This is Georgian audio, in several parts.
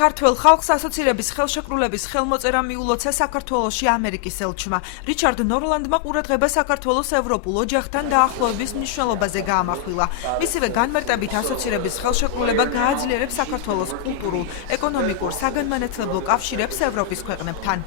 ქართველ ხალხს ასოცირების ხელშეკრულების ხელმოწერა მიულოცა საქართველოში ამერიკის ელჩმა. რიჩარდ ნორლანდმა ყურადღება საქართველოს ევროპულ ოჯახთან დაახლოების მნიშვნელობაზე გაამახვილა. მისივე განმარტებით ასოცირების ხელშეკრულება გააძლიერებს საქართველოს კულტურულ, ეკონომიკურ, საგანმანათლებლო კავშირებს ევროპის ქვეყნებთან.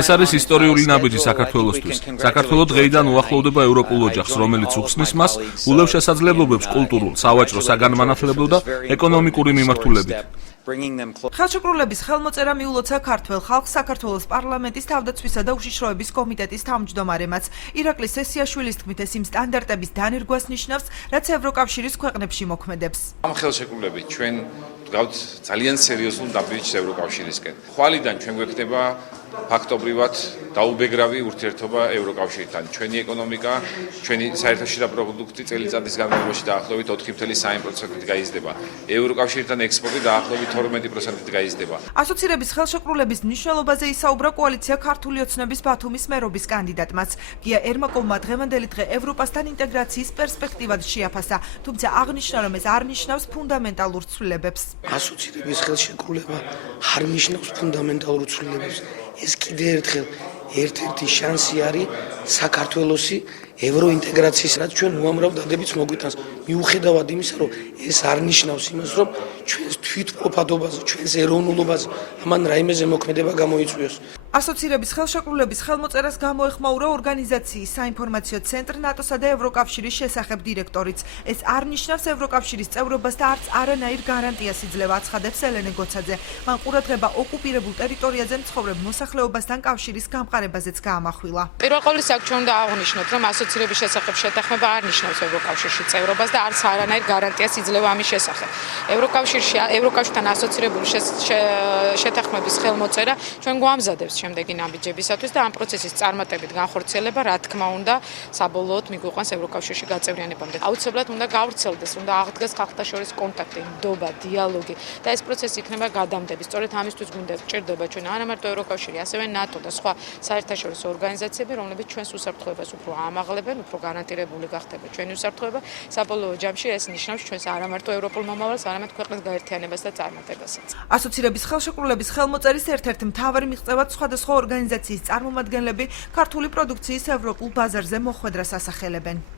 ეს არის ისტორიული ნაბიჯი საქართველოსთვის. საქართველო დღეიდან უახლოვდება ევროპულ ოჯახს, რომელიც უხსნის მას ულევშესაძლებლობებს კულტურულ, სავაჭრო, საგანმანათლებლო და ეკონომიკური მიმართულებით. ხელშეკრულების ხელმოწერა მიულოცა ქართველ ხალხს საქართველოს პარლამენტის თავდაცვისა და უშიშროების კომიტეტის თავმჯდომარემაც. ირაკლი სესიაშვილის თქმით, ეს იმ სტანდარტების დანერგვას ნიშნავს, რაც ევროკავშირის ქვეყნებში მოქმედებს. ამ ხელშეკრულებით ჩვენ ვდგავთ ძალიან სერიოზულ დაბიჯს ევროკავშირისკენ. ხვალიდან ჩვენ გვექნება ფაქტობრივად დაუბეგრავი ურთიერთობა ევროკავშირთან. ჩვენი ეკონომიკა, ჩვენი საერთაშორისო პროდუქტი წელიწადის განმავლობაში დაახლოებით 4,3%-ით გაიზრდება. ევროკავშირთან ექსპორტი დაახლოებით 12%-ით გაიზრდება. ასოცირების ხელშეკრულების მნიშვნელობაზე ისაუბრა კოალიცია ქართული ოცნების ბათუმის მერობის კანდიდატმაც. გია ერმაკოვმა დღევანდელი დღე ევროპასთან ინტეგრაციის პერსპექტივად შეაფასა, თუმცა აღნიშნა, რომ ეს არ ნიშნავს ფუნდამენტალურ ცვლილებებს. ასოცირების ხელშეკრულება არ ნიშნავს ფუნდამენტალურ ცვლილებებს. ეს კიდევ ერთხელ ერთ-ერთი შანსი არის საქართველოსი ევროინტეგრაციის, რაც ჩვენ უამრავ დადებითს მოგვიტანს. მიუხედავად იმისა, რომ ეს არ ნიშნავს იმას, რომ ჩვენს თვითმყოფადობაზე, ჩვენს ეროვნულობაზე ამან რაიმეზე მოქმედება გამოიწვიოს. ასოცირების ხელშეკრულების ხელმოწერას გამოეხმაურა ორგანიზაციის საინფორმაციო ცენტრ ნატოსა და ევროკავშირის შესახებ დირექტორიც. ეს არ ნიშნავს ევროკავშირის წევრობას და არც არანაირ გარანტიას იძლევა, აცხადებს ელენე გოცაძე. მან ყურადღება ოკუპირებულ ტერიტორიაზე მცხოვრებ მოსახლეობასთან კავშირის გამყარებაზეც გაამახვილა. პირველ ყოვლისა ჩვენ უნდა აღვნიშნოთ, რომ ასოცირების შესახებ შეთანხმება არ ნიშნავს ევროკავშირში წევრობას და არც არანაირ გარანტიას იძლევა ამის შესახებ. ევროკავშირთან ასოცირებული შეთანხმების ხელმოწერა ჩვენ გვამზადებს შემდეგი ნაბიჯებისათვის და ამ პროცესის წარმატებით განხორციელება, რა თქმა უნდა, საბოლოოდ მიგვიყვანს ევროკავშირში გაწევრიანებამდე. აუცილებლად უნდა გავრცელდეს, უნდა აღდგეს ხალხთა შორის კონტაქტი, ნდობა, დიალოგი და ეს პროცესი იქნება გადამდები. სწორედ ამისთვის გვჭირდება ჩვენ არა მარტო ევროკავშირი, ასევე ნატო და სხვა საერთაშორისო ორგანიზაციები, რომლებიც ჩვენს უსაფრთხოებას უფრო ამაღლებენ, უფრო გარანტირებული გახდება ჩვენი უსაფრთხოება. საბოლოო ჯამში ეს ნიშნავს ჩვენს არა მარტო ევროპულ მომავალს, არამედ ქვეყნის გაერთიანებას და წარმატებასაც. ასოცირების ხელშეკრულების ხელმოწერის ერთ-ერთი მთავარი მიღწევად სხვადასხვა ორგანიზაციის წარმომადგენლები ქართული პროდუქციის ევროპულ ბაზარზე მოხვედრას ასახელებენ.